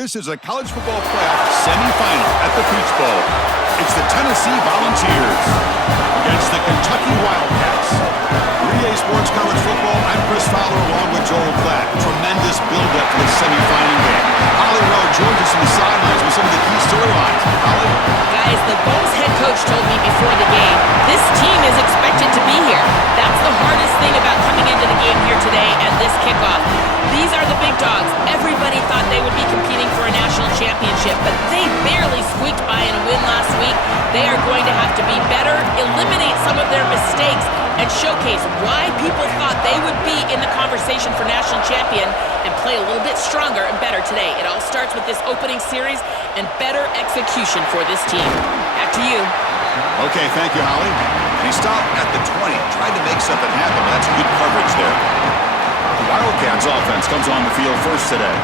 This is a college football playoff semifinal at the Peach Bowl. It's the Tennessee Volunteers against the Kentucky Wildcats. 3A Sports College Football, I'm Chris Fowler along with Joel Platt. Tremendous build-up to this semifinal game. Holly Rowe joins us from the sidelines with some of the key storylines. Holly? Guys, the Bulls head coach told me before the game, this team is expected to be here. That's the hardest thing about coming into the game here today and this kickoff. These are the big dogs. Everybody thought they would be competing for a national championship, but they barely squeaked by in a win last week. They are going to have to be better, eliminate some of their mistakes, and showcase why people thought they would be in the conversation for national champion and play a little bit stronger and better today. It all starts with this opening series and better execution for this team. Back to you. Okay, thank you, Holly. And he stopped at the 20, tried to make something happen, but that's good coverage there. The Wildcats offense comes on the field first today.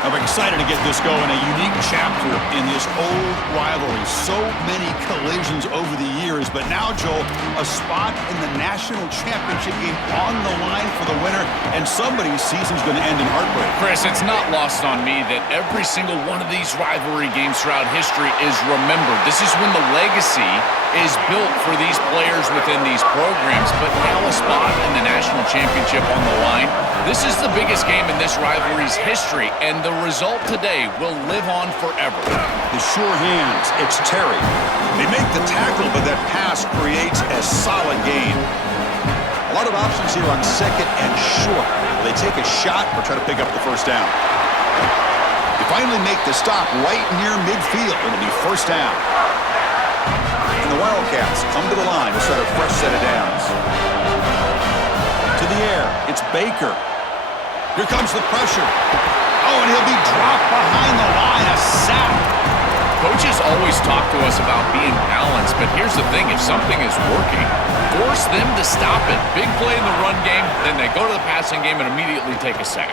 I'm excited to get this going, a unique chapter in this old rivalry. So many collisions over the years, but now, Joel, a spot in the national championship game on the line for the winner, and somebody's season's going to end in heartbreak. Chris, it's not lost on me that every single one of these rivalry games throughout history is remembered. This is when the legacy is built for these players within these programs, but now a spot in the national championship on the line. This is the biggest game in this rivalry's history, and the result today will live on forever. The sure hands, it's Terry. They make the tackle, but that pass creates a solid gain. A lot of options here on second and short. Will they take a shot or try to pick up the first down? They finally make the stop right near midfield. It'll be first down. And the Wildcats come to the line to start a fresh set of downs. To the air, it's Baker. Here comes the pressure. Oh, and he'll be dropped behind the line, a sack. Coaches always talk to us about being balanced, but here's the thing, if something is working, force them to stop it. Big play in the run game, then they go to the passing game and immediately take a sack.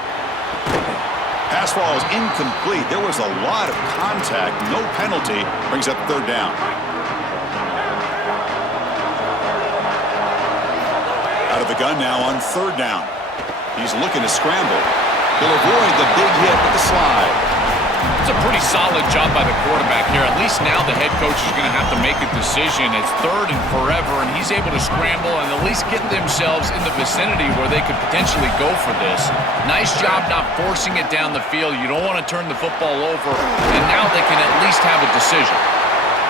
Pass ball is incomplete. There was a lot of contact, no penalty, brings up third down. Out of the gun now on third down. He's looking to scramble. He'll avoid the big hit with the slide. It's a pretty solid job by the quarterback here. At least now the head coach is going to have to make a decision. It's third and forever, and he's able to scramble and at least get themselves in the vicinity where they could potentially go for this. Nice job not forcing it down the field. You don't want to turn the football over, and now they can at least have a decision.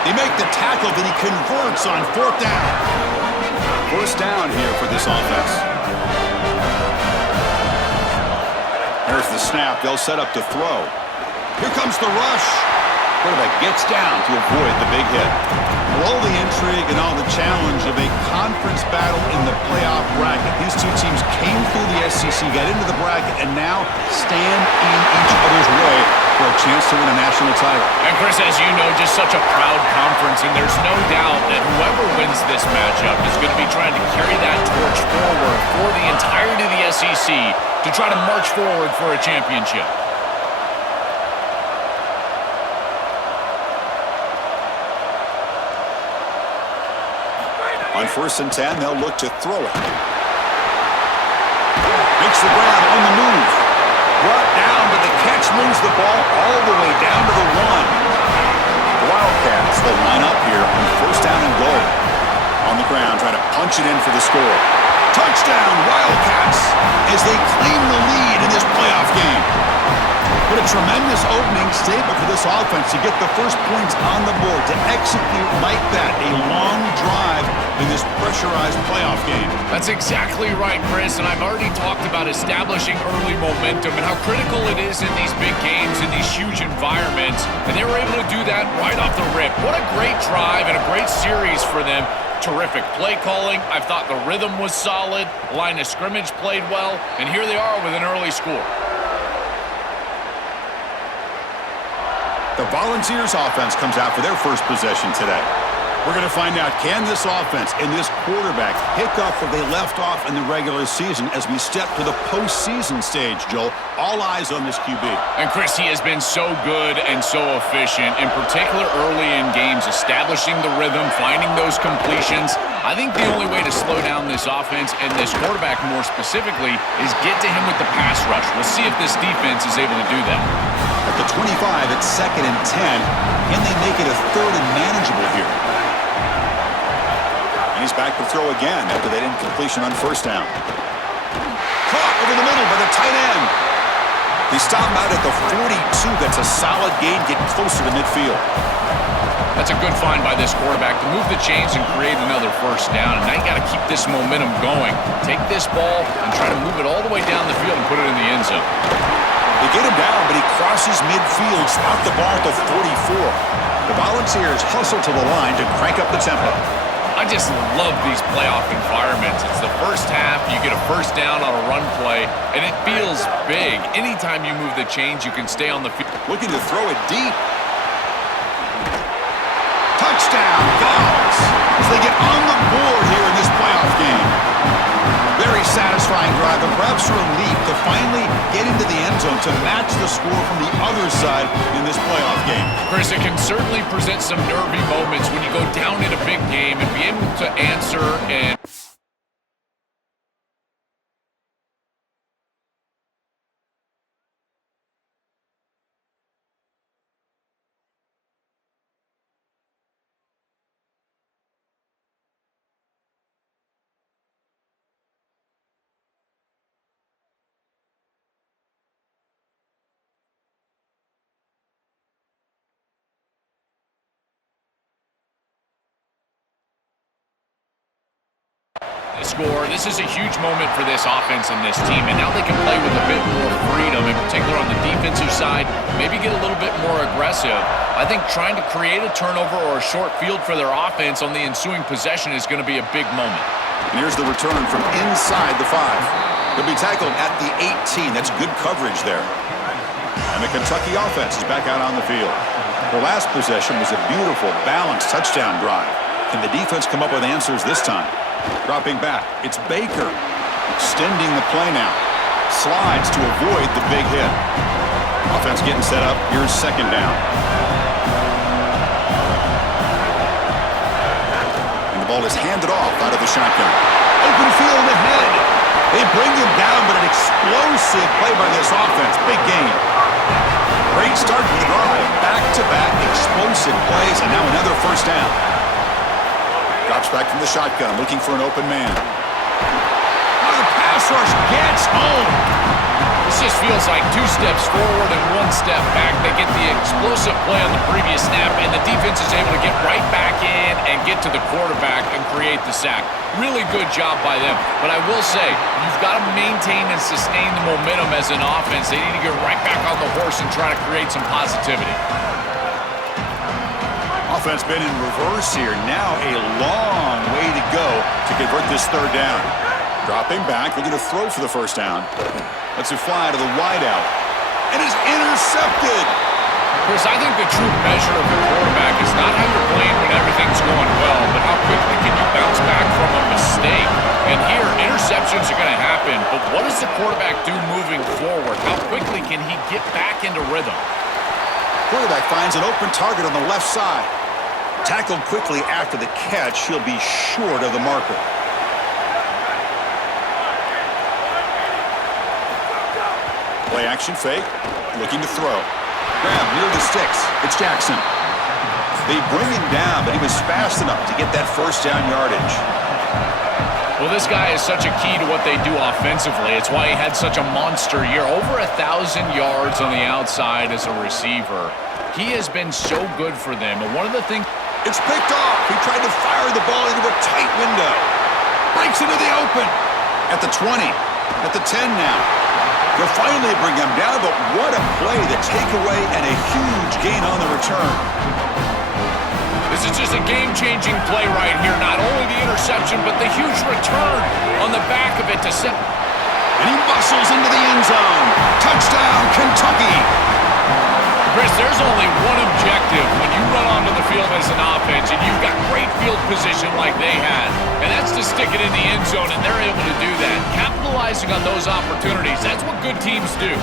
They make the tackle, but he converts on fourth down. First down here for this offense. There's the snap. They'll set up to throw. Here comes the rush. Quarterback gets down to avoid the big hit. Below the intrigue and all the challenge of a conference battle in the playoff bracket. These two teams came through the SEC, got into the bracket, and now stand in each other's way for a chance to win a national title. And Chris, as you know, just such a proud conference, and there's no doubt that whoever wins this matchup is going to be trying to carry that torch forward for the entirety of the SEC to try to march forward for a championship. On 1st and 10, they'll look to throw it. Makes the grab on the move. Brought down, but the catch moves the ball all the way down to the 1. The Wildcats, they'll line up here on 1st down and goal. On the ground, trying to punch it in for the score. Touchdown, Wildcats, as they claim the lead in this playoff game. What a tremendous opening statement for this offense to get the first points on the board, to execute like that, a long drive in this pressurized playoff game. That's exactly right, Chris, and I've already talked about establishing early momentum and how critical it is in these big games, in these huge environments, and they were able to do that right off the rip. What a great drive and a great series for them. Terrific play calling. I thought the rhythm was solid, line of scrimmage played well, and here they are with an early score. The Volunteers offense comes out for their first possession today. We're going to find out, can this offense and this quarterback pick up where they left off in the regular season as we step to the postseason stage, Joel? All eyes on this QB. And Chris, he has been so good and so efficient, in particular early in games, establishing the rhythm, finding those completions. I think the only way to slow down this offense and this quarterback more specifically is get to him with the pass rush. We'll see if this defense is able to do that. At the 25 at 2nd and 10. Can they make it a 3rd and manageable here? And he's back to throw again after that incompletion on 1st down. Caught over the middle by the tight end. They stop him out at the 42. That's a solid gain, getting closer to midfield. That's a good find by this quarterback to move the chains and create another 1st down. And now you got to keep this momentum going. Take this ball and try to move it all the way down the field and put it in the end zone. They get him down, but he crosses midfield, spot the ball at the 44. The Volunteers hustle to the line to crank up the tempo. I just love these playoff environments. It's the first half, you get a 1st down on a run play, and it feels big. Anytime you move the chains, you can stay on the field. Looking to throw it deep. Touchdown, Vols, as they get on the board here in this playoff game. Very satisfying drive, and perhaps a relief to finally get into the end zone to match the score from the other side in this playoff game. Chris, it can certainly present some nervy moments when you go down in a big game and be able to answer and... score. This is a huge moment for this offense and this team, and now they can play with a bit more freedom, in particular on the defensive side, maybe get a little bit more aggressive. I think trying to create a turnover or a short field for their offense on the ensuing possession is going to be a big moment. And here's the return from inside the 5. He'll be tackled at the 18. That's good coverage there. And the Kentucky offense is back out on the field. The last possession was a beautiful, balanced touchdown drive. Can the defense come up with answers this time? Dropping back, it's Baker. Extending the play now. Slides to avoid the big hit. Offense getting set up. Here's 2nd down. And the ball is handed off out of the shotgun. Open field ahead. They bring him down, but an explosive play by this offense. Big game. Great start to the drive. Back-to-back explosive plays, and now another 1st down. Drops back from the shotgun, looking for an open man. Oh, the pass rush gets home. This just feels like 2 steps forward and 1 step back. They get the explosive play on the previous snap, and the defense is able to get right back in and get to the quarterback and create the sack. Really good job by them. But I will say, you've got to maintain and sustain the momentum as an offense. They need to get right back on the horse and try to create some positivity. Offense been in reverse here. Now a long way to go to convert this 3rd down. Dropping back, looking to throw for the 1st down. Lets it fly to the wideout. And is intercepted. Chris, I think the true measure of the quarterback is not how you're playing when everything's going well, but how quickly can you bounce back from a mistake. And here, interceptions are going to happen, but what does the quarterback do moving forward? How quickly can he get back into rhythm? Quarterback finds an open target on the left side. Tackled quickly after the catch. He'll be short of the marker. Play action fake. Looking to throw. Grab near the sticks. It's Jackson. They bring him down, but he was fast enough to get that 1st down yardage. Well, this guy is such a key to what they do offensively. It's why he had such a monster year. Over 1,000 yards on the outside as a receiver. He has been so good for them. And one of the things... It's picked off. He tried to fire the ball into a tight window. Breaks into the open. At the 20. At the 10 now. They'll finally bring him down, but what a play. The takeaway and a huge gain on the return. This is just a game-changing play right here. Not only the interception, but the huge return on the back of it to set. And he muscles into the end zone. Touchdown, Kentucky. Chris, there's only one objective when you run onto the field as an offense and you've got great field position like they had, and that's to stick it in the end zone, and they're able to do that. Capitalizing on those opportunities, that's what good teams do.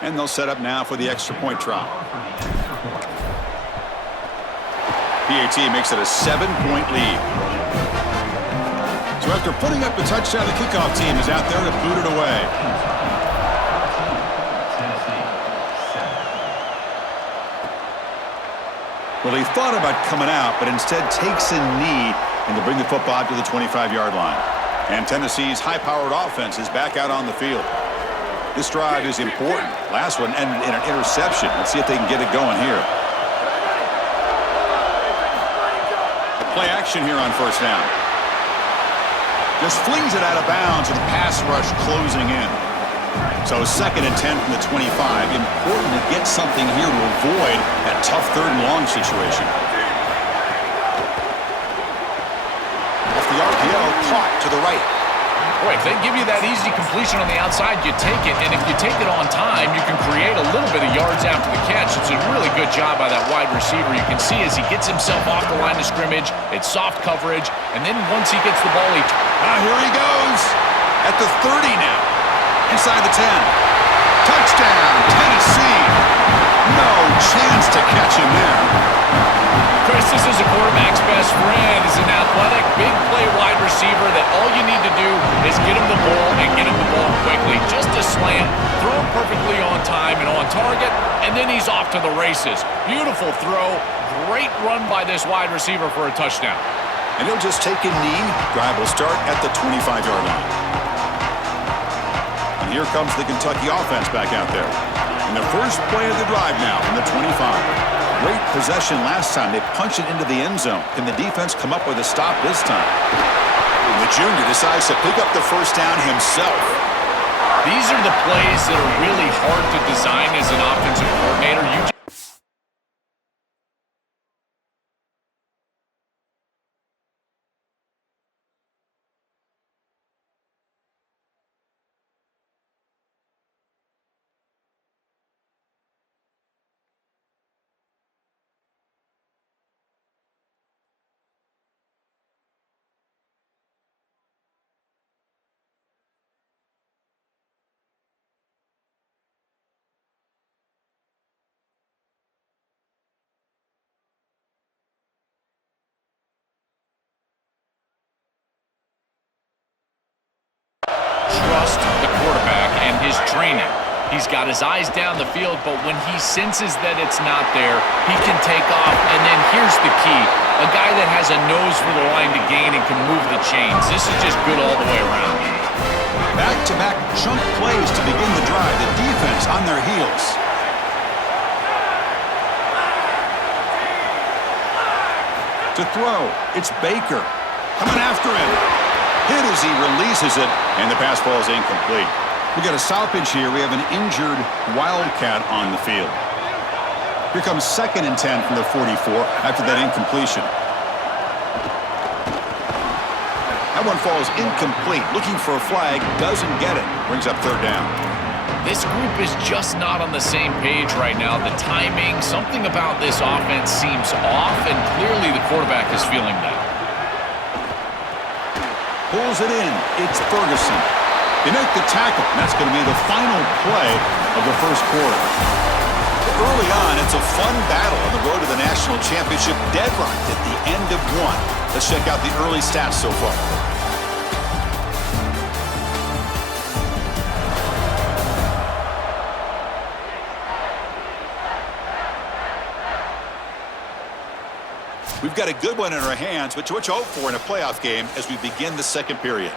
And they'll set up now for the extra point try. PAT makes it a 7-point lead. So after putting up the touchdown, the kickoff team is out there to boot it away. Well, he thought about coming out, but instead takes a knee and to bring the football out to the 25-yard line. And Tennessee's high-powered offense is back out on the field. This drive is important. Last one ended in an interception. Let's see if they can get it going here. Play action here on first down. Just flings it out of bounds with the pass rush closing in. So 2nd and 10 from the 25. Important to get something here to avoid that tough 3rd and long situation. Off the RPO, caught to the right. Boy, if they give you that easy completion on the outside, you take it. And if you take it on time, you can create a little bit of yards after the catch. It's a really good job by that wide receiver. You can see as he gets himself off the line of scrimmage, it's soft coverage. And then once he gets the ball, here he goes at the 30 now. Inside the 10. Touchdown, Tennessee. No chance to catch him there. Chris, this is a quarterback's best friend. He's an athletic, big play wide receiver that all you need to do is get him the ball and get him the ball quickly. Just a slant, throw him perfectly on time and on target, and then he's off to the races. Beautiful throw. Great run by this wide receiver for a touchdown. And he'll just take a knee. Drive will start at the 25-yard line. And here comes the Kentucky offense back out there. And the first play of the drive now from the 25. Great possession last time. They punched it into the end zone. Can the defense come up with a stop this time? And the junior decides to pick up the first down himself. These are the plays that are really hard to design as an offensive coordinator. Trust the quarterback and his training. He's got his eyes down the field, but when he senses that it's not there, he can take off. And then here's the key. A guy that has a nose for the line to gain and can move the chains. This is just good all the way around. Back-to-back chunk plays to begin the drive. The defense on their heels. To throw, it's Baker. Coming after him. Hit as he releases it, and the pass ball is incomplete. We got a stoppage here. We have an injured Wildcat on the field. Here comes 2nd and 10 from the 44 after that incompletion. That one falls incomplete. Looking for a flag, doesn't get it. Brings up 3rd down. This group is just not on the same page right now. The timing, something about this offense seems off, and clearly the quarterback is feeling that. Pulls it in. It's Ferguson. They make the tackle. And that's going to be the final play of the first quarter. Early on, it's a fun battle on the road to the national championship, deadlocked at the end of one. Let's check out the early stats so far. We've got a good one in our hands, which what you hope for in a playoff game as we begin the second period.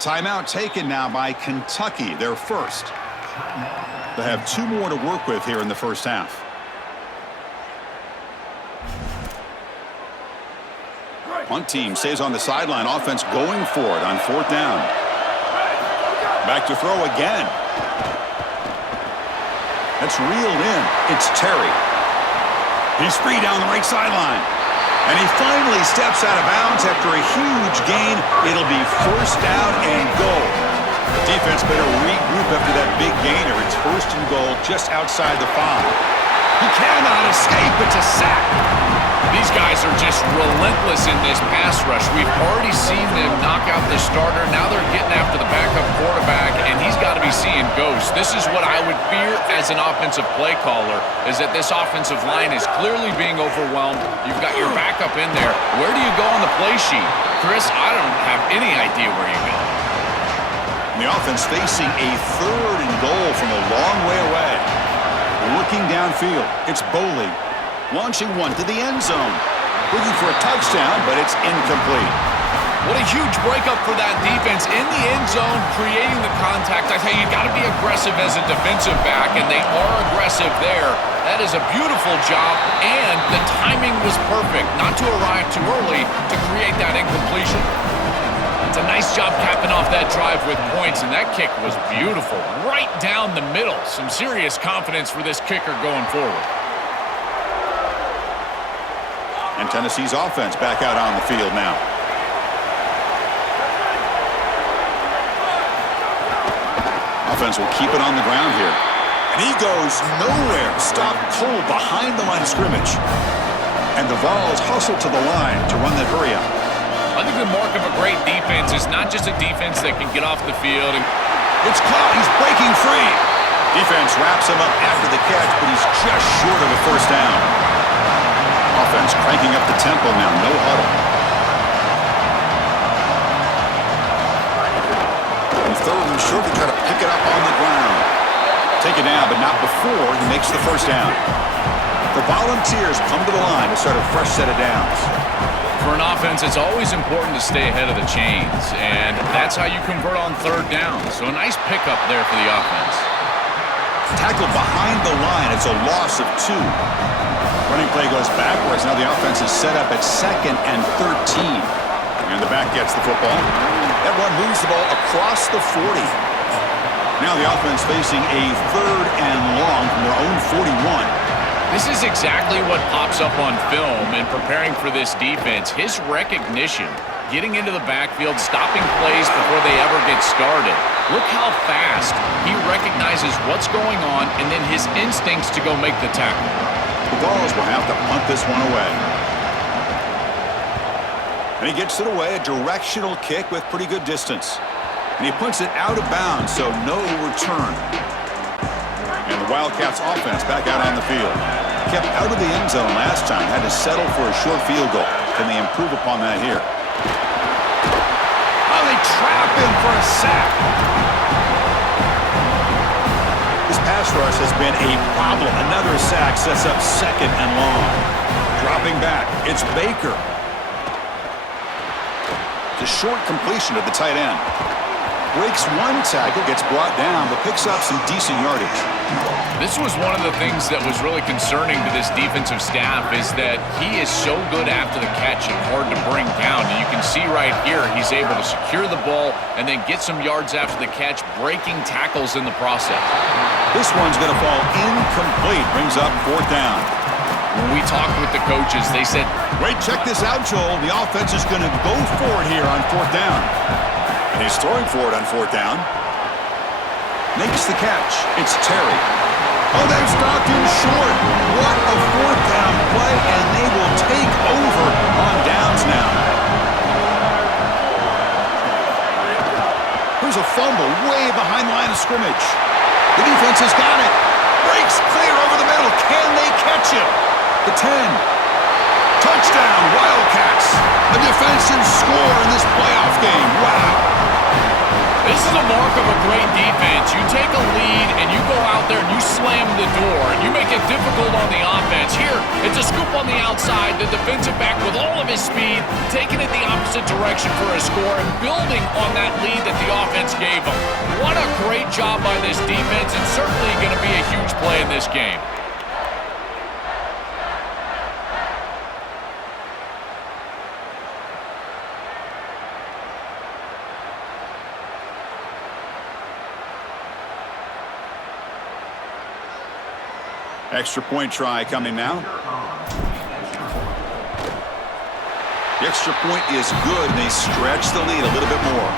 Timeout taken now by Kentucky, their first. They have 2 more to work with here in the first half. Punt team stays on the sideline. Offense going for it on 4th down. Back to throw again. That's reeled in. It's Terry. He's free down the right sideline. And he finally steps out of bounds after a huge gain. It'll be first down and goal. The defense better regroup after that big gainer. It's first and goal just outside the 5. He cannot escape. It's a sack. These guys are just relentless in this pass rush. We've already seen them knock out the starter. Now they're getting after the backup quarterback, and he's got to be seeing ghosts. This is what I would fear as an offensive play caller, is that this offensive line is clearly being overwhelmed. You've got your backup in there. Where do you go on the play sheet? Chris, I don't have any idea where you go. The offense facing a third and goal from a long way away. Looking downfield, it's Boley. Launching one to the end zone. Looking for a touchdown, but it's incomplete. What a huge breakup for that defense in the end zone, creating the contact. I tell you, you got to be aggressive as a defensive back, and they are aggressive there. That is a beautiful job, and the timing was perfect. Not to arrive too early to create that incompletion. It's a nice job capping off that drive with points, and that kick was beautiful. Right down the middle. Some serious confidence for this kicker going forward. And Tennessee's offense back out on the field now. Offense will keep it on the ground here. And he goes nowhere. Stopped cold behind the line of scrimmage. And the Vols hustle to the line to run that hurry up. I think the mark of a great defense is not just a defense that can get off the field. It's caught. He's breaking free. Defense wraps him up after the catch, but he's just short of a first down. Offense cranking up the tempo now. No huddle. And third and short, to try to pick it up on the ground. Take it down, but not before he makes the first down. The Volunteers come to the line to start a fresh set of downs. For an offense, it's always important to stay ahead of the chains, and that's how you convert on third down. So a nice pickup there for the offense. Tackled behind the line. It's a loss of 2. Running play goes backwards. Now the offense is set up at 2nd and 13. And the back gets the football. That run moves the ball across the 40. Now the offense facing a 3rd and long from their own 41. This is exactly what pops up on film in preparing for this defense. His recognition, getting into the backfield, stopping plays before they ever get started. Look how fast he recognizes what's going on and then his instincts to go make the tackle. The Vols will have to punt this one away. And he gets it away, a directional kick with pretty good distance. And he punts it out of bounds, so no return. And the Wildcats offense back out on the field. Kept out of the end zone last time. Had to settle for a short field goal. Can they improve upon that here? Oh, they trap him for a sack. This pass rush has been a problem. Another sack sets up 2nd and long. Dropping back. It's Baker. The short completion to the tight end. Breaks one tackle, gets brought down, but picks up some decent yardage. This was one of the things that was really concerning to this defensive staff, is that he is so good after the catch and hard to bring down. And you can see right here, he's able to secure the ball and then get some yards after the catch, breaking tackles in the process. This one's going to fall incomplete. Brings up 4th down. When we talked with the coaches, they said, wait, check this out, Joel. The offense is going to go for it here on 4th down. And he's throwing for it on 4th down. Makes the catch. It's Terry. Oh, they've stopped him short. What a 4th down play, and they will take over on downs now. Here's a fumble way behind the line of scrimmage. The defense has got it. Breaks clear over the middle. Can they catch him? The 10. Touchdown, Wildcats. A defensive score in this playoff game. Wow. This is a mark of a great defense. You take a lead and you go out there and you slam the door and you make it difficult on the offense. Here, it's a scoop on the outside. The defensive back with all of his speed, taking it the opposite direction for a score and building on that lead that the offense gave him. What a great job by this defense, and certainly going to be a huge play in this game. Extra point try coming now. The extra point is good, and they stretch the lead a little bit more.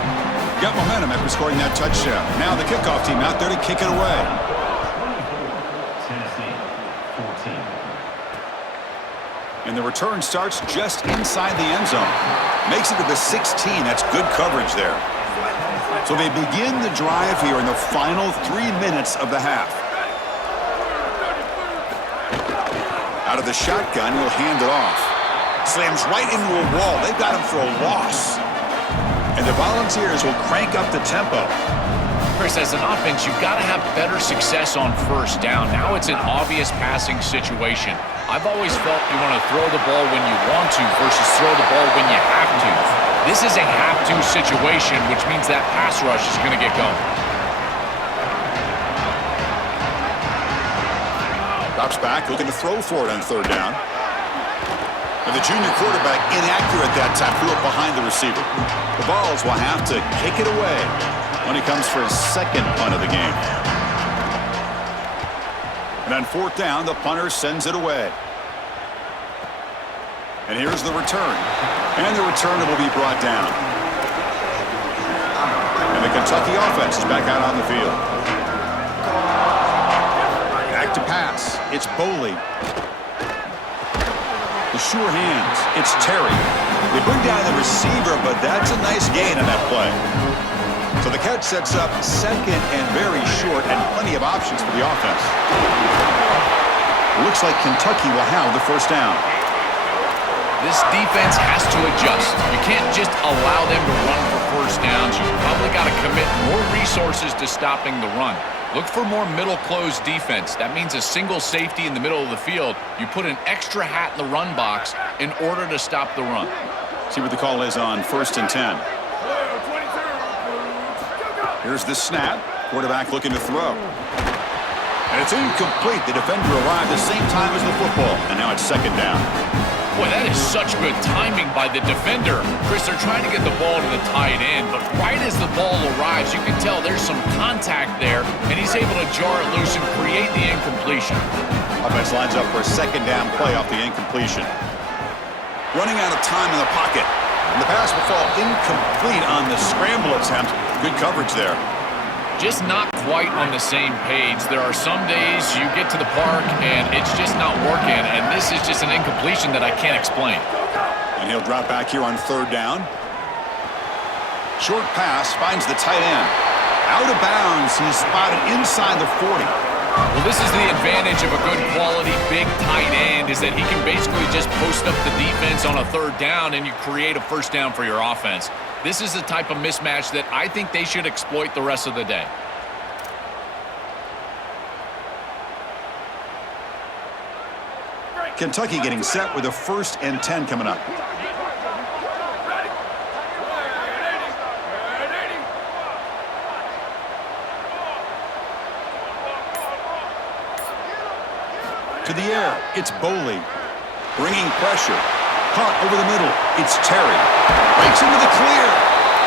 Got momentum after scoring that touchdown. Now the kickoff team out there to kick it away. Tennessee, 14. And the return starts just inside the end zone. Makes it to the 16. That's good coverage there. So they begin the drive here in the final 3 minutes of the half. Out of the shotgun, he'll hand it off. Slams right into a wall. They've got him for a loss. And the Volunteers will crank up the tempo. Chris, as an offense, you've got to have better success on first down. Now it's an obvious passing situation. I've always felt you want to throw the ball when you want to versus throw the ball when you have to. This is a have-to situation, which means that pass rush is going to get going. Drops back, looking to throw for it on third down. And the junior quarterback inaccurate that time, threw it behind the receiver. The Vols will have to kick it away when he comes for his second punt of the game. And on fourth down, the punter sends it away. And here's the return. And the returner will be brought down. And the Kentucky offense is back out on the field. Back to pass. It's Boley. The sure hands. It's Terry. They bring down the receiver, but that's a nice gain on that play. So the catch sets up second and very short and plenty of options for the offense. Looks like Kentucky will have the first down. This defense has to adjust. You can't just allow them to run for first downs. You've probably got to commit more resources to stopping the run. Look for more middle close defense. That means a single safety in the middle of the field. You put an extra hat in the run box in order to stop the run. See what the call is on 1st and 10. Here's the snap. Quarterback looking to throw. And it's incomplete. The defender arrived the same time as the football. And now it's second down. Boy, that is such good timing by the defender. Chris, they're trying to get the ball to the tight end, but right as the ball arrives, you can tell there's some contact there, and he's able to jar it loose and create the incompletion. Offense lines up for a second down play off the incompletion. Running out of time in the pocket. And the pass will fall incomplete on the scramble attempt. Good coverage there. Just not quite on the same page. There are some days you get to the park and it's just not working, and this is just an incompletion that I can't explain. And he'll drop back here on third down. Short pass finds the tight end. Out of bounds, he's spotted inside the 40. Well, this is the advantage of a good quality big tight end, is that he can basically just post up the defense on a third down and you create a first down for your offense. This is the type of mismatch that I think they should exploit the rest of the day. Kentucky getting set with a 1st and 10 coming up. To the air, it's Boley. Bringing pressure. Caught over the middle. It's Terry. Breaks into the clear.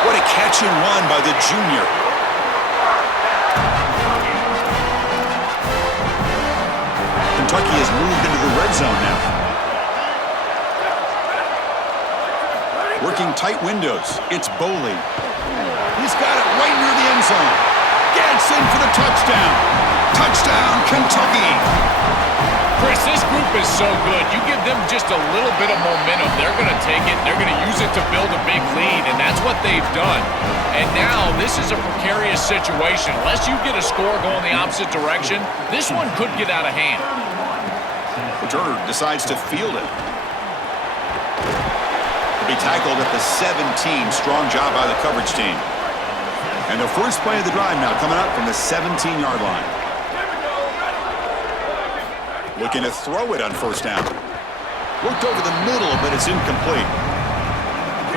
What a catch and run by the junior. Kentucky has moved into the red zone now. Working tight windows. It's Boley. He's got it right near the end zone. Gets in for the touchdown. Touchdown, Kentucky. Chris, this group is so good. You give them just a little bit of momentum, they're going to take it, they're going to use it to build a big lead, and that's what they've done. And now this is a precarious situation. Unless you get a score going the opposite direction, this one could get out of hand. Turner decides to field it. To be tackled at the 17. Strong job by the coverage team. And the first play of the drive now coming up from the 17-yard line. Looking to throw it on first down. Worked over the middle, but it's incomplete.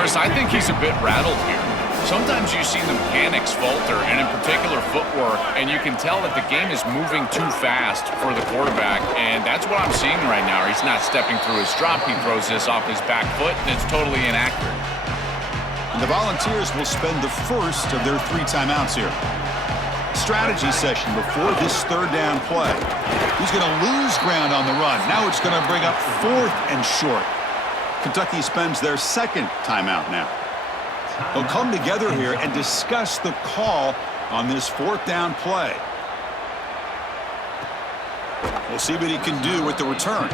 Chris, I think he's a bit rattled here. Sometimes you see the mechanics falter, and in particular footwork, and you can tell that the game is moving too fast for the quarterback, and that's what I'm seeing right now. He's not stepping through his drop. He throws this off his back foot, and it's totally inaccurate. And the Volunteers will spend the first of their 3 timeouts here. Strategy session before this third down play. He's going to lose ground on the run. Now it's going to bring up 4th and short. Kentucky spends their second timeout now. They'll come together here and discuss the call on this fourth down play. We'll see what he can do with the return.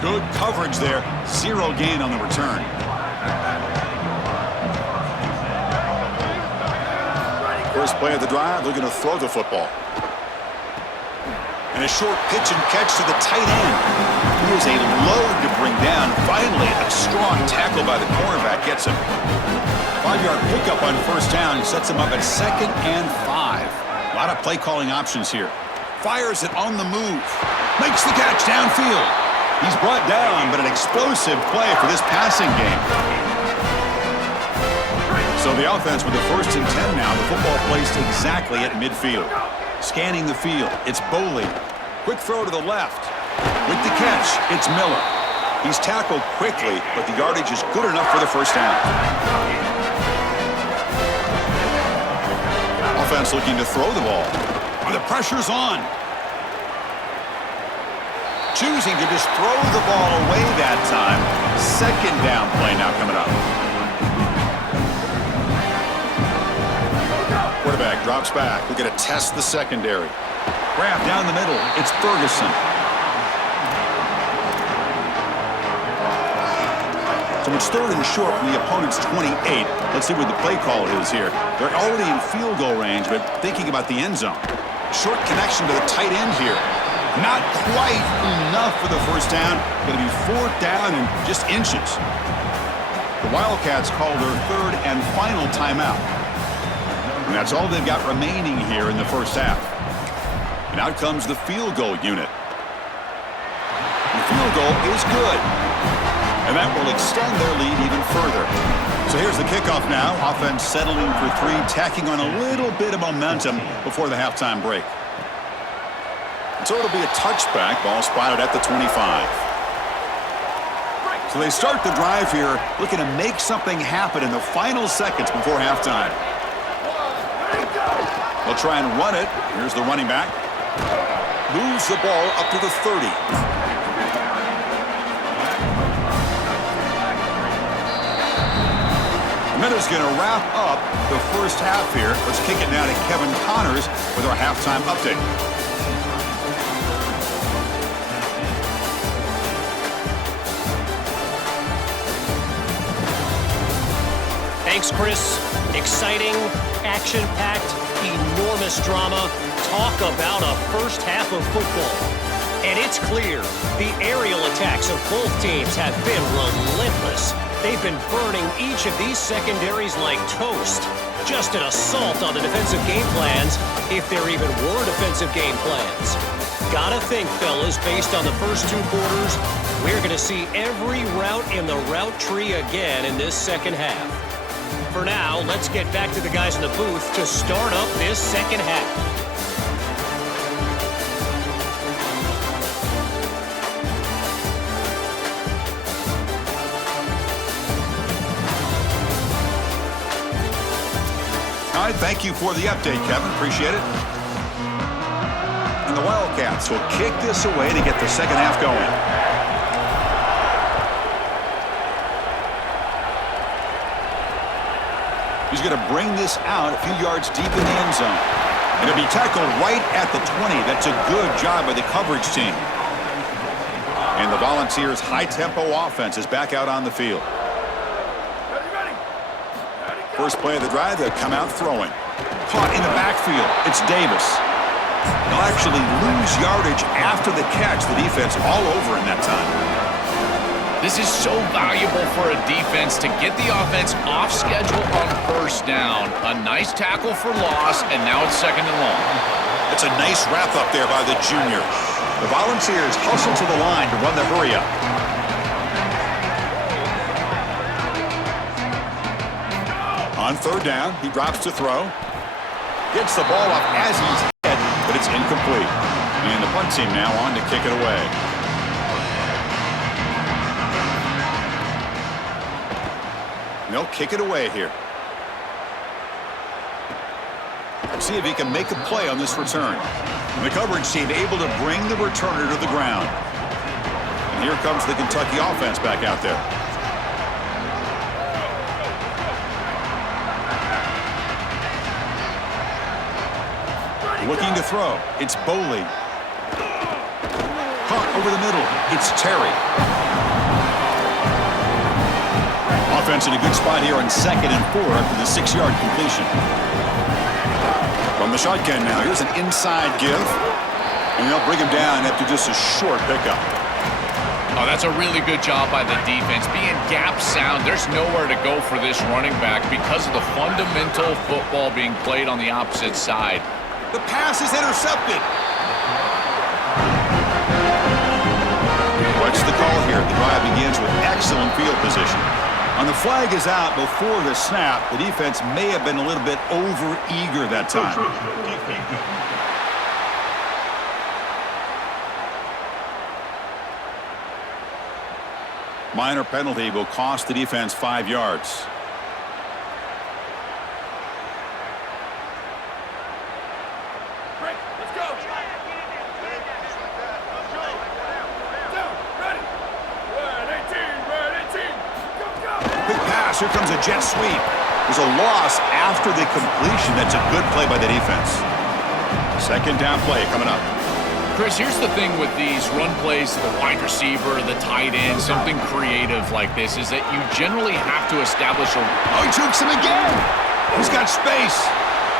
Good coverage there. Zero gain on the return. First play of the drive, looking to throw the football. And a short pitch and catch to the tight end. He is a load to bring down. Finally, a strong tackle by the cornerback gets him. 5-yard pickup on first down sets him up at 2nd and 5. A lot of play calling options here. Fires it on the move. Makes the catch downfield. He's brought down, but an explosive play for this passing game. So the offense with the 1st and 10 now. The football placed exactly at midfield. Scanning the field, it's Boley. Quick throw to the left. With the catch, it's Miller. He's tackled quickly, but the yardage is good enough for the first down. Offense looking to throw the ball. The pressure's on. Choosing to just throw the ball away that time. 2nd down play now coming up. Quarterback drops back. We're going to test the secondary. Grab down the middle. It's Ferguson. So it's 3rd and short from the opponent's 28. Let's see what the play call is here. They're already in field goal range, but thinking about the end zone. Short connection to the tight end here. Not quite enough for the first down. Going to be 4th down and just inches. The Wildcats call their 3rd and final timeout. And that's all they've got remaining here in the first half. And out comes the field goal unit. The field goal is good. And that will extend their lead even further. So here's the kickoff now. Offense settling for 3, tacking on a little bit of momentum before the halftime break. So it'll be a touchback. Ball spotted at the 25. So they start the drive here looking to make something happen in the final seconds before halftime. They'll try and run it. Here's the running back. Moves the ball up to the 30. Minutes going to wrap up the first half here. Let's kick it now to Kevin Connors with our halftime update. Thanks, Chris. Exciting, action-packed, enormous drama. Talk about a first half of football. And it's clear the aerial attacks of both teams have been relentless. They've been burning each of these secondaries like toast. Just an assault on the defensive game plans, if there even were defensive game plans. Gotta think, fellas, based on the first 2 quarters, we're going to see every route in the route tree again in this second half. For now, let's get back to the guys in the booth to start up this second half. All right, thank you for the update, Kevin. Appreciate it. And the Wildcats will kick this away to get the second half going. He's going to bring this out a few yards deep in the end zone. And it'll be tackled right at the 20. That's a good job by the coverage team. And the Volunteers' high-tempo offense is back out on the field. First play of the drive, they'll come out throwing. Caught in the backfield. It's Davis. They'll actually lose yardage after the catch. The defense all over in that time. This is so valuable for a defense to get the offense off schedule on first down. A nice tackle for loss, and now it's 2nd and long. It's a nice wrap-up there by the junior. The Volunteers hustle to the line to run the hurry-up. On 3rd down, he drops to throw. Gets the ball up as he's hit, but it's incomplete. And the punt team now on to kick it away. They'll kick it away here. See if he can make a play on this return. And the coverage team able to bring the returner to the ground. And here comes the Kentucky offense back out there. Looking to throw. It's Boley. Caught over the middle. It's Terry. Offense in a good spot here on 2nd and 4 after the 6-yard completion. From the shotgun now, here's an inside give. And they'll bring him down after just a short pickup. Oh, that's a really good job by the defense. Being gap sound, there's nowhere to go for this running back because of the fundamental football being played on the opposite side. The pass is intercepted. What's the call here? The drive begins with excellent field position. On the flag is out before the snap. The defense may have been a little bit over-eager that time. Minor penalty will cost the defense 5 yards. Here comes a jet sweep. There's a loss after the completion. That's a good play by the defense. 2nd down play coming up. Chris, here's the thing with these run plays, the wide receiver, the tight end, something creative like this is that you generally have to establish a... Oh, he jukes him again. He's got space.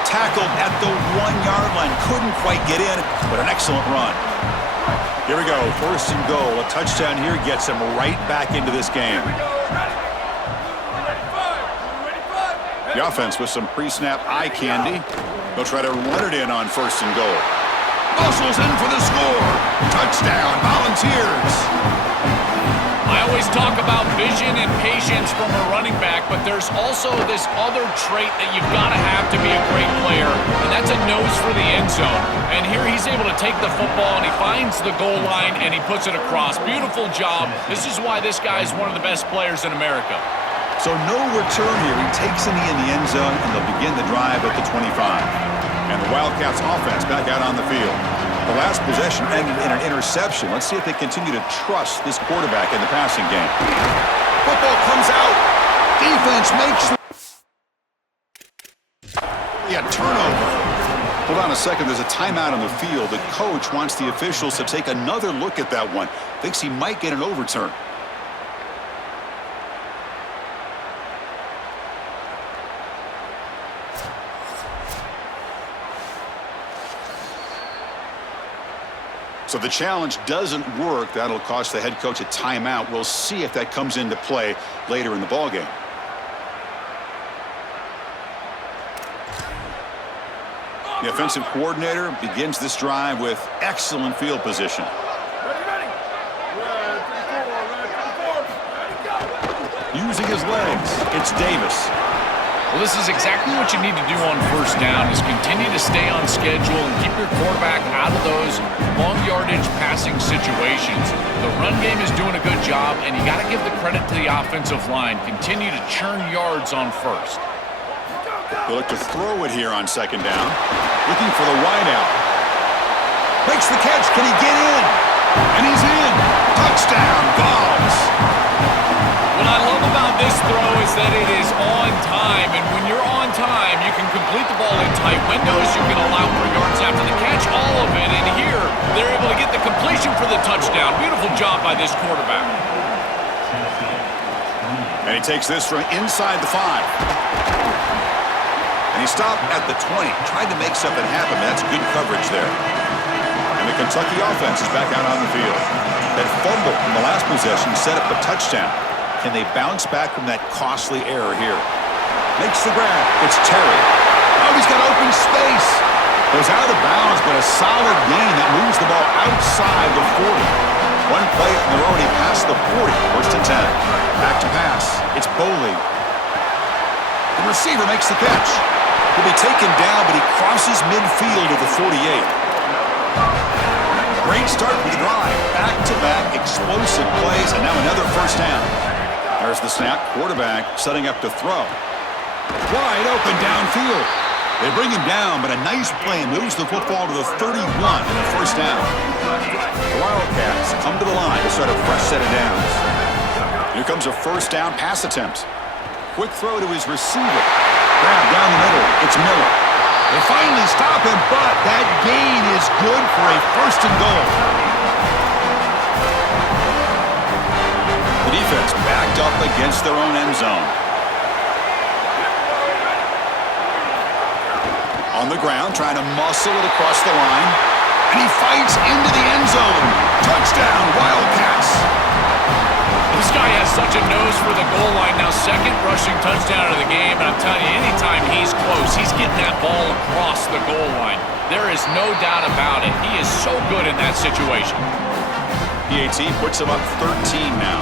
Tackled at the 1-yard line. Couldn't quite get in, but an excellent run. Here we go. 1st and goal. A touchdown here gets him right back into this game. The offense with some pre-snap eye candy. They'll try to run it in on 1st and goal. Muscles in for the score. Touchdown, Volunteers. I always talk about vision and patience from a running back, but there's also this other trait that you've got to have to be a great player, and that's a nose for the end zone. And here he's able to take the football, and he finds the goal line, and he puts it across. Beautiful job. This is why this guy is one of the best players in America. So no return here. He takes in the end zone, and they'll begin the drive at the 25. And the Wildcats offense back out on the field. The last possession ended in an interception. Let's see if they continue to trust this quarterback in the passing game. Football comes out. Defense makes... Yeah, turnover. Hold on a second. There's a timeout on the field. The coach wants the officials to take another look at that one. Thinks he might get an overturn. So the challenge doesn't work. That'll cost the head coach a timeout. We'll see if that comes into play later in the ballgame. The offensive coordinator begins this drive with excellent field position. Using his legs, it's Davis. Well, this is exactly what you need to do on 1st down is continue to stay on schedule and keep your quarterback out of those long yardage passing situations. The run game is doing a good job, and you got to give the credit to the offensive line. Continue to churn yards on 1st. They look to throw it here on 2nd down. Looking for the wideout. Makes the catch. Can he get in? And he's in. Touchdown, Vols. What I love about this throw is that it is on time, and when you're on time, you can complete the ball in tight windows. You can allow for yards after the catch, all of it, and here they're able to get the completion for the touchdown. Beautiful job by this quarterback. And he takes this from inside the 5. And he stopped at the 20, tried to make something happen. That's good coverage there. And the Kentucky offense is back out on the field. That fumble from the last possession set up a touchdown. Can they bounce back from that costly error here? Makes the grab. It's Terry. Oh, he's got open space. Goes out of bounds, but a solid gain that moves the ball outside the 40. One play, and they're already past the 40. 1st and 10. Back to pass. It's Boley. The receiver makes the catch. He'll be taken down, but he crosses midfield of the 48. Great start with the drive. Back-to-back explosive plays, and now another 1st down. There's the snap. Quarterback setting up to throw. Wide open downfield. They bring him down, but a nice play moves the football to the 31 and a 1st down. The Wildcats come to the line to start a fresh set of downs. Here comes a 1st down pass attempt. Quick throw to his receiver. Grab down the middle. It's Miller. They finally stop him, but that gain is good for a first and goal. The defense backed up against their own end zone. On the ground, trying to muscle it across the line. And he fights into the end zone. Touchdown, Wildcats. This guy has such a nose for the goal line. Now, second rushing touchdown of the game. And I'm telling you, anytime he's close, he's getting that ball across the goal line. There is no doubt about it. He is so good in that situation. PAT puts him up 13 now.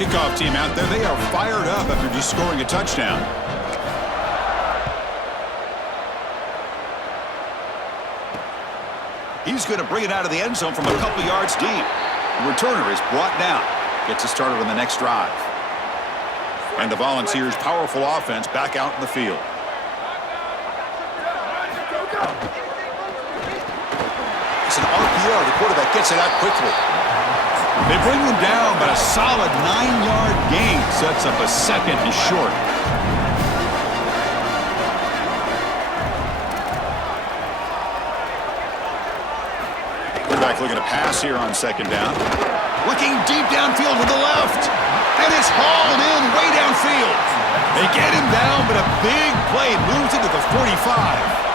Kickoff team out there, they are fired up after just scoring a touchdown. He's going to bring it out of the end zone from a couple yards deep. The returner is brought down. Gets us started on the next drive. And the Volunteers' powerful offense back out in the field. It's an RPO. The quarterback gets it out quickly. They bring him down, but a solid 9-yard gain sets up a second and short. Quarterback looking to pass here on second down. Looking deep downfield to the left. And it's hauled in way downfield. They get him down, but a big play moves into the 45.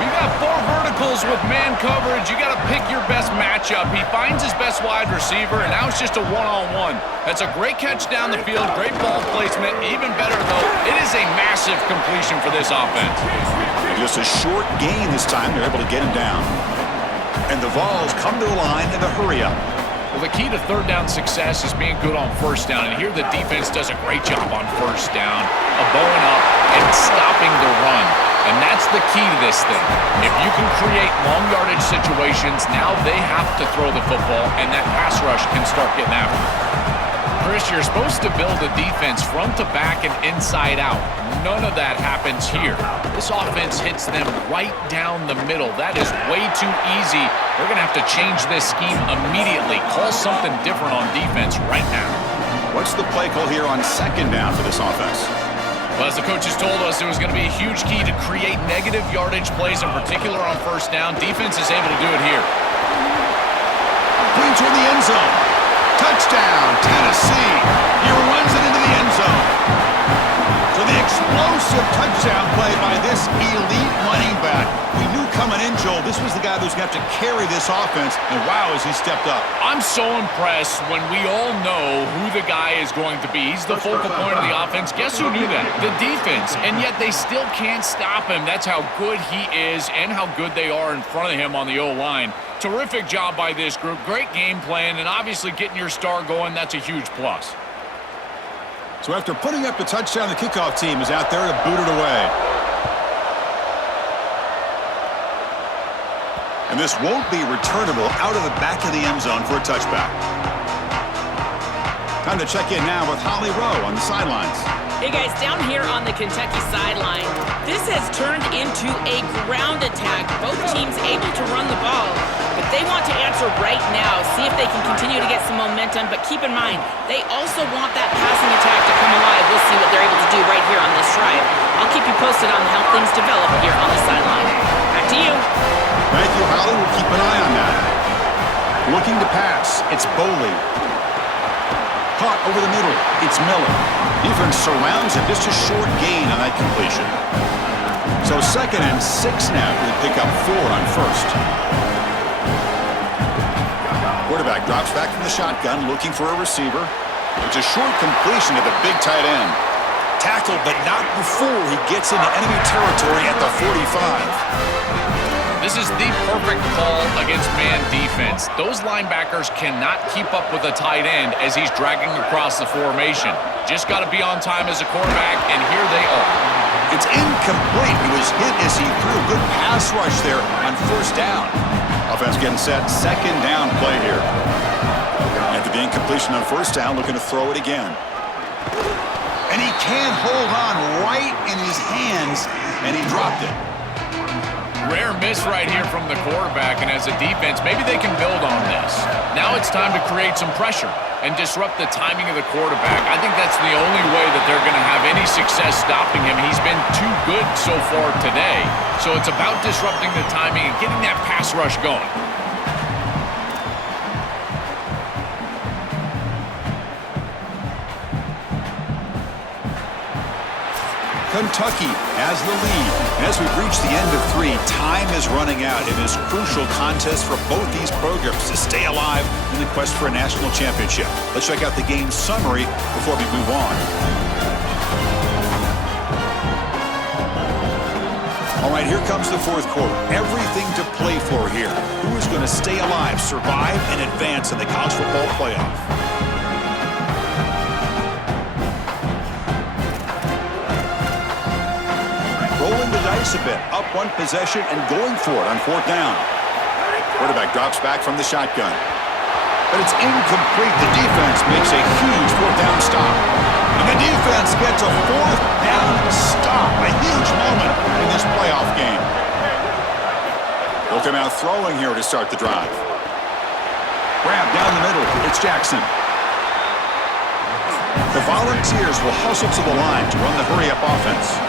We got 4 verticals with man coverage. You got to pick your best matchup. He finds his best wide receiver, and now it's just a one-on-one. That's a great catch down the field, great ball placement. Even better, though, it is a massive completion for this offense. Just a short gain this time. They're able to get him down. And the Vols come to the line in the hurry-up. Well, the key to third down success is being good on first down, and here the defense does a great job on first down, bowing up and stopping the run. And that's the key to this thing. If you can create long yardage situations, now they have to throw the football, and that pass rush can start getting after it. Chris, you're supposed to build a defense front to back and inside out. None of that happens here. This offense hits them right down the middle. That is way too easy. They're going to have to change this scheme immediately. Call something different on defense right now. What's the play call here on second down for this offense? Well, as the coaches told us, it was going to be a huge key to create negative yardage plays, in particular on first down. Defense is able to do it here. Clean toward the end zone. Touchdown, Tennessee. He runs it into the end zone. So the explosive touchdown play by this elite running back. We knew coming in, Joel, this was the guy who's going to have to carry this offense, and wow, has he stepped up. I'm so impressed when we all know who the guy is going to be. He's the focal point of the offense. Guess who knew that? The defense, and yet they still can't stop him. That's how good he is and how good they are in front of him on the O-line. Terrific job by this group. Great game plan, and obviously getting your star going, that's a huge plus. So after putting up the touchdown, the kickoff team is out there to boot it away. And this won't be returnable out of the back of the end zone for a touchback. Time to check in now with Holly Rowe on the sidelines. Hey guys, down here on the Kentucky sideline, this has turned into a ground attack. Both teams able to run the ball, but they want to answer right now, see if they can continue to get some momentum. But keep in mind, they also want that passing attack to come alive. We'll see what they're able to do right here on this drive. I'll keep you posted on how things develop here on the sideline. Back to you. Thank you, Holly. We'll keep an eye on that. Looking to pass, it's Boley. Caught over the middle, it's Miller. Defense surrounds him, just a short gain on that completion. So 2nd and 6 now. They pick up 4 on first. Quarterback drops back from the shotgun, looking for a receiver. It's a short completion to the big tight end. Tackled, but not before he gets into enemy territory at the 45. This is the perfect call against man defense. Those linebackers cannot keep up with the tight end as he's dragging across the formation. Just got to be on time as a quarterback, and here they are. It's incomplete. He was hit as he threw. Good pass rush there on first down. Offense getting set. 2nd down play here. After the incompletion on first down, looking to throw it again. And he can't hold on right in his hands, and he dropped it. Rare miss right here from the quarterback, and as a defense, maybe they can build on this. Now it's time to create some pressure and disrupt the timing of the quarterback. I think that's the only way that they're going to have any success stopping him. He's been too good so far today. So it's about disrupting the timing and getting that pass rush going. Kentucky has the lead. And as we've reached the end of 3, time is running out in this crucial contest for both these programs to stay alive in the quest for a national championship. Let's check out the game summary before we move on. All right, here comes the fourth quarter. Everything to play for here. Who is going to stay alive, survive, and advance in the college football playoff? Rolling the dice a bit, up one possession and going for it on 4th down. Quarterback drops back from the shotgun. But it's incomplete. The defense makes a huge 4th down stop. And the defense gets a 4th down stop. A huge moment in this playoff game. They'll come out throwing here to start the drive. Grab down the middle. It's Jackson. The Volunteers will hustle to the line to run the hurry-up offense.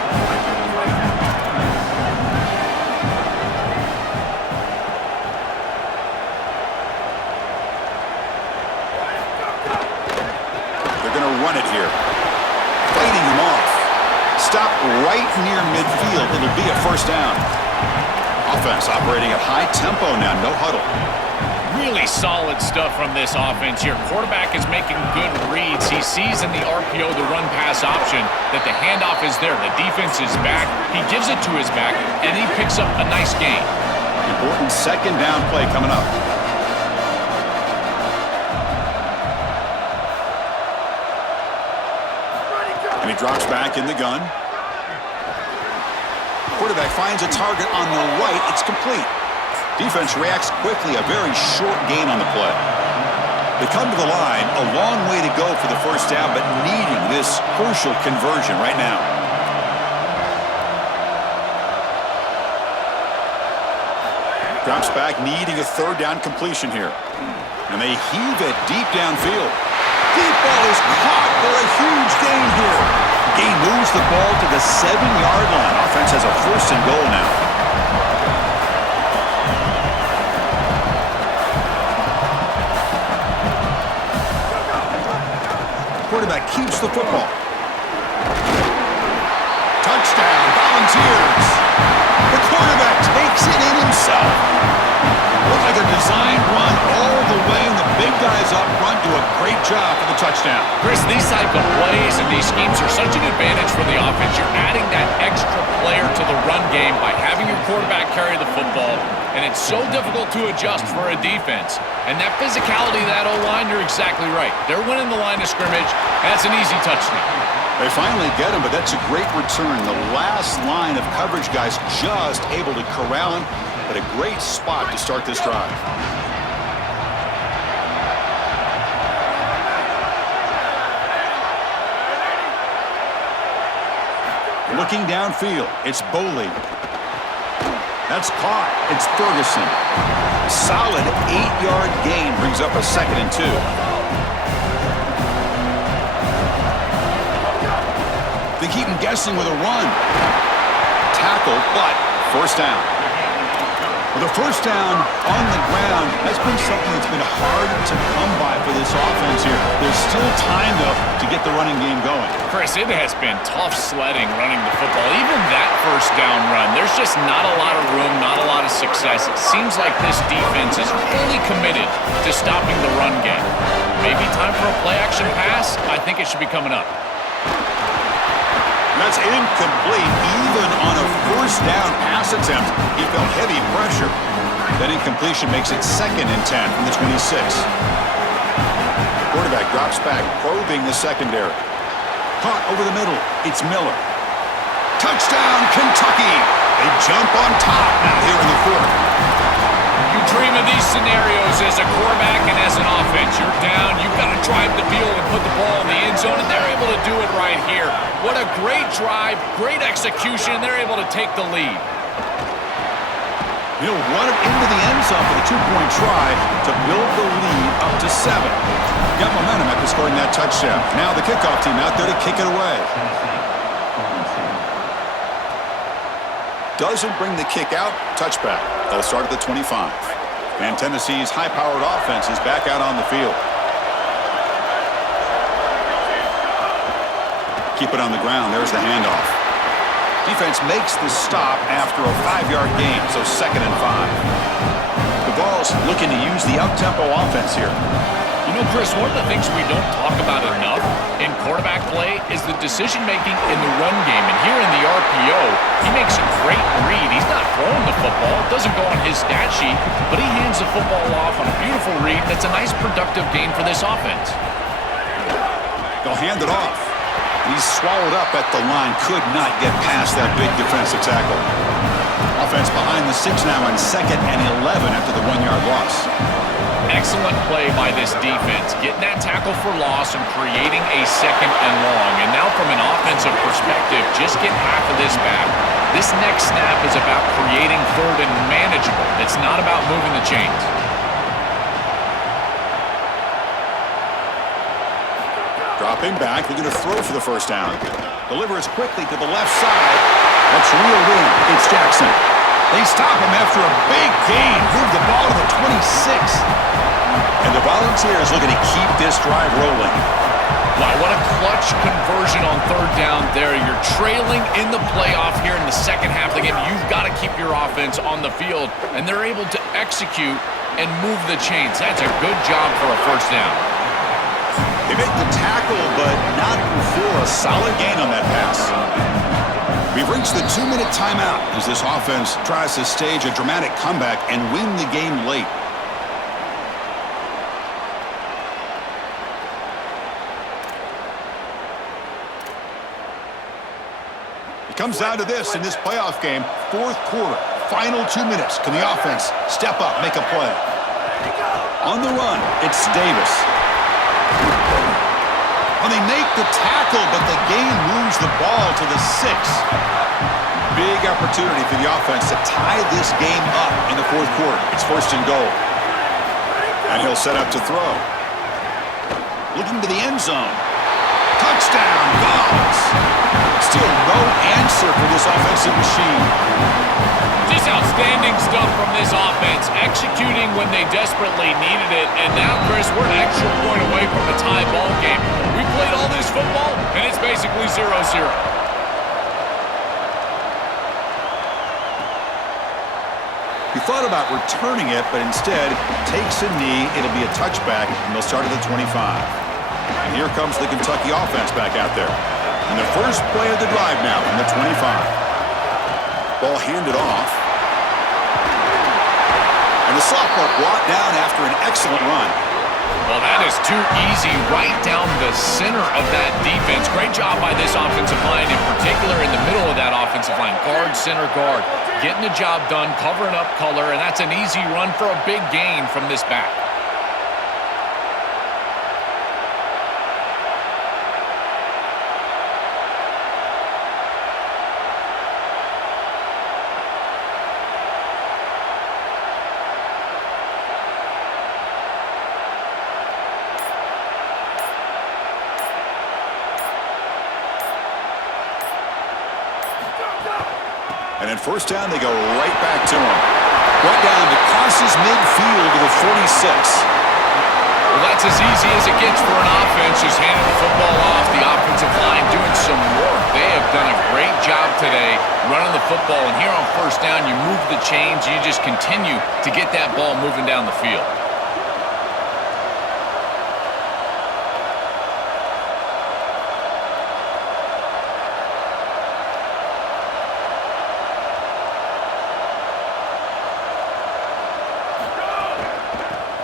Run it here. Fighting him off. Stop right near midfield. It'll be a 1st down. Offense operating at high tempo now. No huddle. Really solid stuff from this offense here. Quarterback is making good reads. He sees in the RPO the run-pass option that the handoff is there. The defense is back. He gives it to his back, and he picks up a nice gain. Important 2nd down play coming up. And he drops back in the gun. Quarterback finds a target on the right. It's complete. Defense reacts quickly. A very short gain on the play. They come to the line. A long way to go for the 1st down, but needing this crucial conversion right now. Drops back, needing a 3rd down completion here. And they heave it deep downfield. Deep ball is caught for a huge gain here. Gain moves the ball to the 7-yard line. Offense has a 1st and goal now. Quarterback keeps the football. Touchdown, Volunteers. The quarterback takes it in himself. Looks like a designed run all the way, and the big guys up front do a great job for the touchdown. Chris, these type of plays and these schemes are such an advantage for the offense. You're adding that extra player to the run game by having your quarterback carry the football, and it's so difficult to adjust for a defense. And that physicality of that O-line, you're exactly right. They're winning the line of scrimmage. That's an easy touchdown. They finally get him, but that's a great return. The last line of coverage guys just able to corral him, but a great spot to start this drive. Looking downfield, it's Boley. That's caught. It's Ferguson. Solid 8-yard gain brings up a 2nd and 2. They keep him guessing with a run. Tackle, but 1st down. Well, the 1st down on the ground has been something that's been hard to come by for this offense here. There's still time, though, to get the running game going. Chris, it has been tough sledding running the football. Even that 1st down run, there's just not a lot of room, not a lot of success. It seems like this defense is fully committed to stopping the run game. Maybe time for a play-action pass? I think it should be coming up. That's incomplete. Even on a 1st down pass attempt, he felt heavy pressure. That incompletion makes it 2nd and 10 from the 26. Quarterback drops back, probing the secondary. Caught over the middle. It's Miller. Touchdown, Kentucky. They jump on top now here in the 4th. You dream of these scenarios as a quarterback and as an offense. You're down, you've got to drive the field and put the ball in the end zone, and they're able to do it right here. What a great drive, great execution, and they're able to take the lead. He'll run it into the end zone for the two-point try to build the lead up to 7. Got momentum after scoring that touchdown. Now the kickoff team out there to kick it away. Doesn't bring the kick out. Touchback. They'll start at the 25. And Tennessee's high-powered offense is back out on the field. Keep it on the ground. There's the handoff. Defense makes the stop after a 5-yard gain, so 2nd and 5. The Vols looking to use the up-tempo offense here. You know, Chris, one of the things we don't talk about enough in quarterback play is the decision-making in the run game. And here in the RPO, he makes a great read. He's not throwing the football. It doesn't go on his stat sheet, but he hands the football off on a beautiful read. That's a nice, productive game for this offense. They'll hand it off. He's swallowed up at the line. Could not get past that big defensive tackle. Offense behind the 6 now on 2nd and 11 after the 1-yard loss. Excellent play by this defense, getting that tackle for loss and creating a 2nd and long. And now from an offensive perspective, just get half of this back. This next snap is about creating 3rd and manageable. It's not about moving the chains. Dropping back, looking to throw for the first down. Delivers quickly to the left side. That's reeled in. It's Jackson. They stop him after a big gain. Move the ball to the 26. And the Volunteers looking to keep this drive rolling. Wow, what a clutch conversion on 3rd down there. You're trailing in the playoff here in the second half of the game. You've got to keep your offense on the field, and they're able to execute and move the chains. That's a good job for a first down. They make the tackle, but not before a solid gain on that pass. We've reached the 2-minute timeout as this offense tries to stage a dramatic comeback and win the game late. It comes down to this in this playoff game. 4th quarter, final 2 minutes. Can the offense step up, make a play? On the run, it's Davis. Well, they make the tackle, but the gain moves the ball to the 6. Big opportunity for the offense to tie this game up in the 4th quarter. It's 1st and goal. And he'll set up to throw. Looking to the end zone. Touchdown, Vols! Still no answer for this offensive machine. Just outstanding stuff from this offense, executing when they desperately needed it. And now, Chris, we're an extra point away from a tie ball game. We played all this football, and it's basically 0-0. He thought about returning it, but instead takes a knee. It'll be a touchback, and they'll start at the 25. And here comes the Kentucky offense back out there. And the first play of the drive now from the 25. Ball handed off. And the sophomore brought down after an excellent run. Well, that is too easy right down the center of that defense. Great job by this offensive line, in particular in the middle of that offensive line. Guard, center, guard. Getting the job done, covering up color, and that's an easy run for a big gain from this back. And at first down, they go right back to him. Right down to crosses midfield to the 46. Well, that's as easy as it gets for an offense, just handing the football off. The offensive line doing some work. They have done a great job today running the football. And here on first down, you move the chains. You just continue to get that ball moving down the field.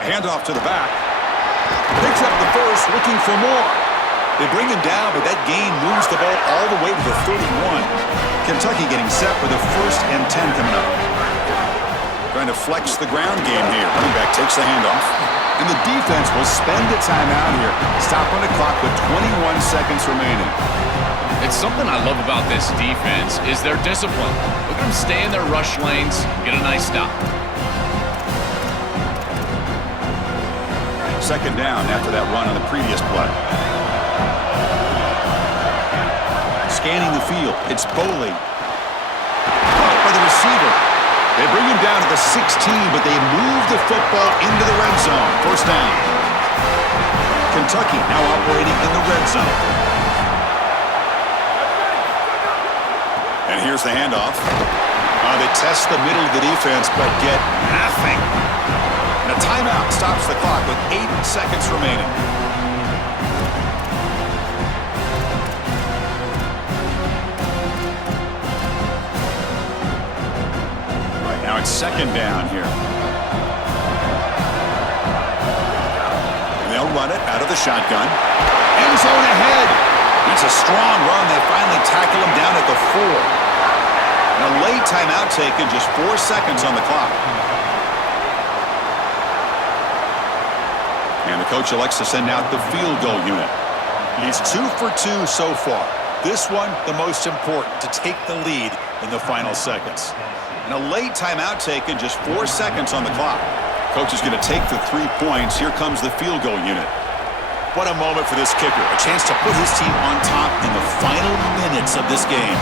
Handoff to the back. Picks up the first, looking for more. They bring him down, but that gain moves the ball all the way to the 31. Kentucky getting set for the 1st and 10 coming up. Trying to flex the ground game here. Running back takes the handoff. And the defense will spend a timeout here. Stop on the clock with 21 seconds remaining. It's something I love about this defense is their discipline. Look at them stay in their rush lanes, get a nice stop. Second down after that run on the previous play. Scanning the field, it's Boley. Caught by the receiver. They bring him down to the 16, but they move the football into the red zone. First down. Kentucky now operating in the red zone. And here's the handoff. They test the middle of the defense, but get nothing. And a timeout stops the clock with 8 seconds remaining. Right now it's second down here. And they'll run it out of the shotgun. End zone ahead. That's a strong run. They finally tackle him down at the 4. And a late timeout taken, just 4 seconds on the clock. And the coach elects to send out the field goal unit. He's 2 for 2 so far. This one, the most important, to take the lead in the final seconds. And a late timeout taken, just 4 seconds on the clock. Coach is going to take the 3 points. Here comes the field goal unit. What a moment for this kicker. A chance to put his team on top in the final minutes of this game.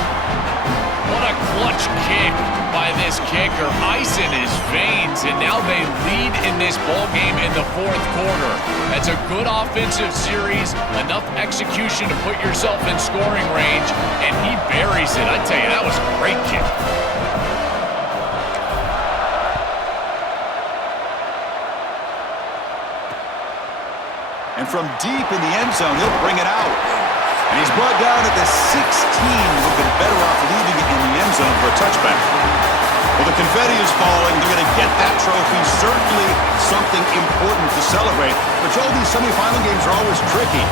What a clutch kick by this kicker. Ice in his veins, and now they lead in this ball game in the 4th quarter. That's a good offensive series, enough execution to put yourself in scoring range, and he buries it. I tell you, that was a great kick. And from deep in the end zone, he'll bring it out. And he's brought down at the 16. Would have been better off leaving it in the end zone for a touchback. Well, the confetti is falling. They're going to get that trophy. Certainly something important to celebrate. But, Joel, these semifinal games are always tricky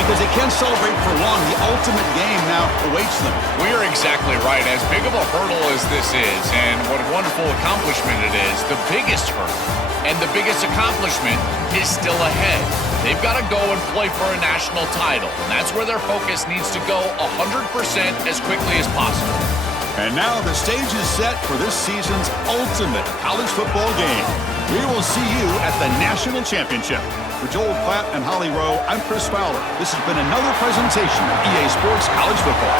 because they can't celebrate for long. The ultimate game now awaits them. We are exactly right. As big of a hurdle as this is, and what a wonderful accomplishment it is, the biggest hurdle and the biggest accomplishment is still ahead. They've got to go and play for a national title, and that's where their focus needs to go 100% as quickly as possible. And now the stage is set for this season's ultimate college football game. We will see you at the National Championship. For Joel Klatt and Holly Rowe, I'm Chris Fowler. This has been another presentation of EA Sports College Football.